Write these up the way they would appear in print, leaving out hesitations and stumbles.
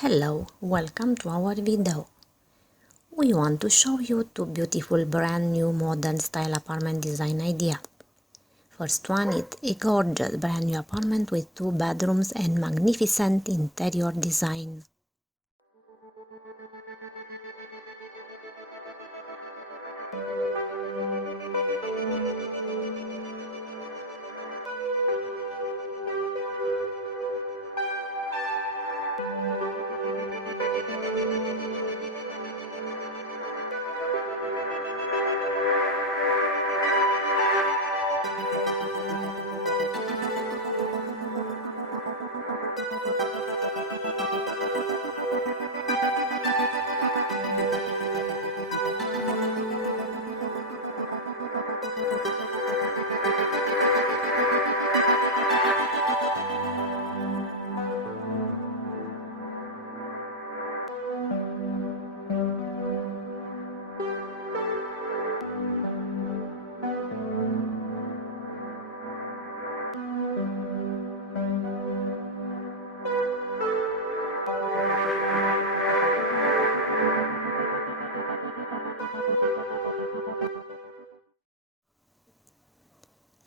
Hello, welcome to our video. We want to show you two beautiful brand new modern style apartment design idea. First one is a gorgeous brand new apartment with two bedrooms and magnificent interior design.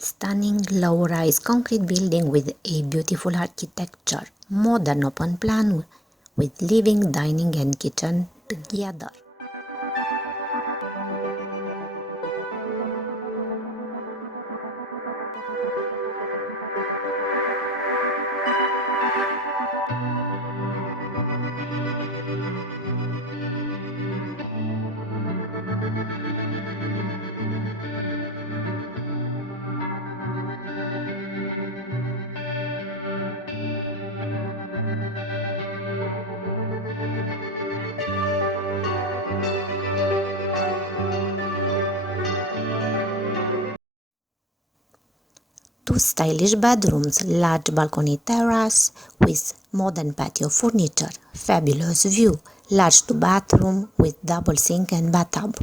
Stunning low-rise concrete building with a beautiful architecture, modern open plan with living, dining and kitchen together. Two stylish bedrooms, large balcony terrace with modern patio furniture, fabulous view, large two bathroom with double sink and bathtub.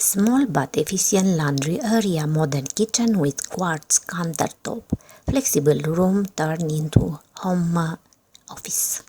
Small but efficient laundry area, modern kitchen with quartz countertop, flexible room turned into home office.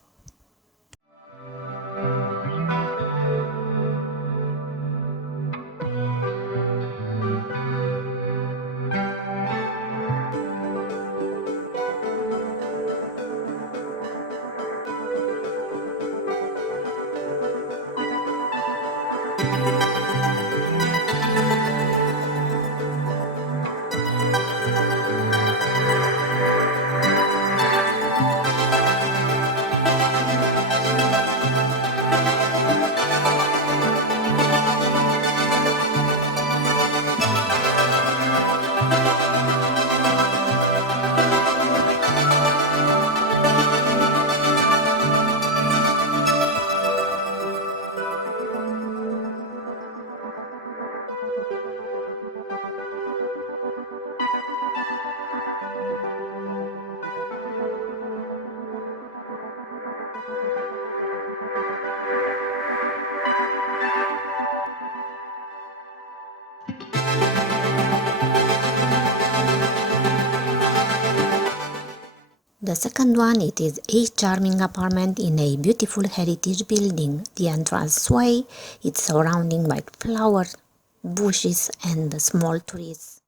The second one, it is a charming apartment in a beautiful heritage building. The entranceway is surrounded by flowers, bushes and small trees.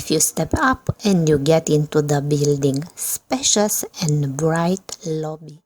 If you step up and you get into the building, spacious and bright lobby.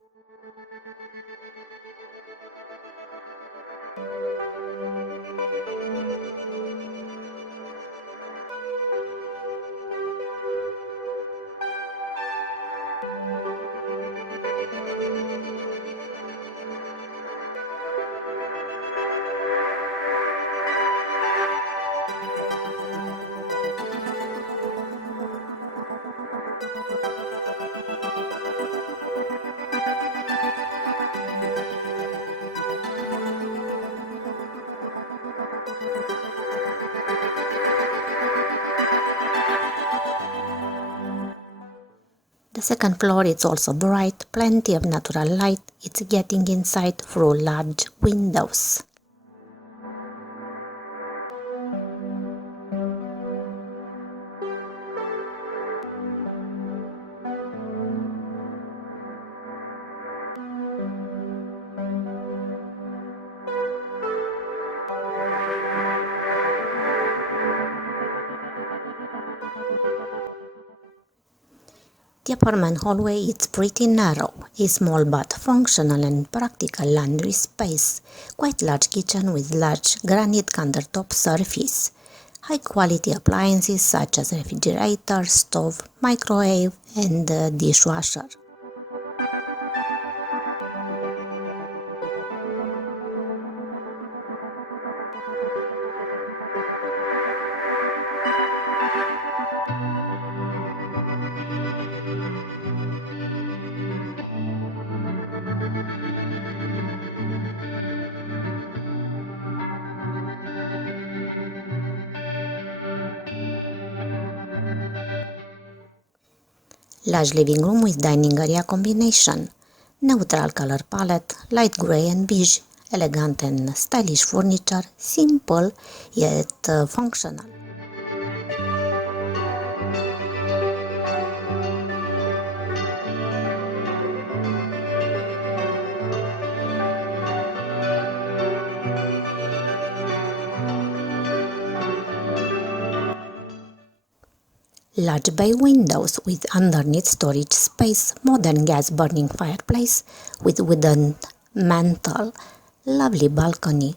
The second floor is also bright, plenty of natural light. It's getting inside through large windows. The apartment hallway is pretty narrow, a small but functional and practical laundry space, quite large kitchen with large granite countertop surface, high quality appliances such as refrigerator, stove, microwave and dishwasher. Large living room with dining area combination, neutral color palette, light gray and beige, elegant and stylish furniture, simple yet functional. Large bay windows with underneath storage space, modern gas burning fireplace with wooden mantel, lovely balcony.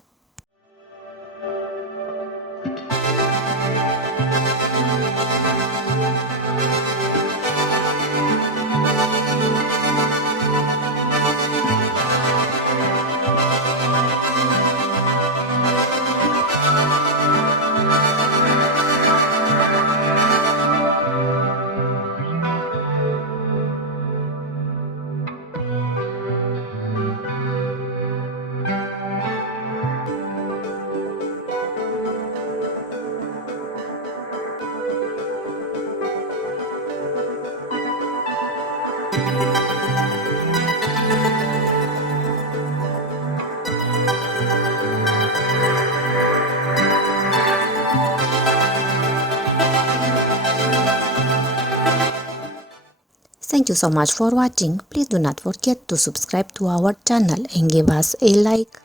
Thank you so much for watching. Please do not forget to subscribe to our channel and give us a like.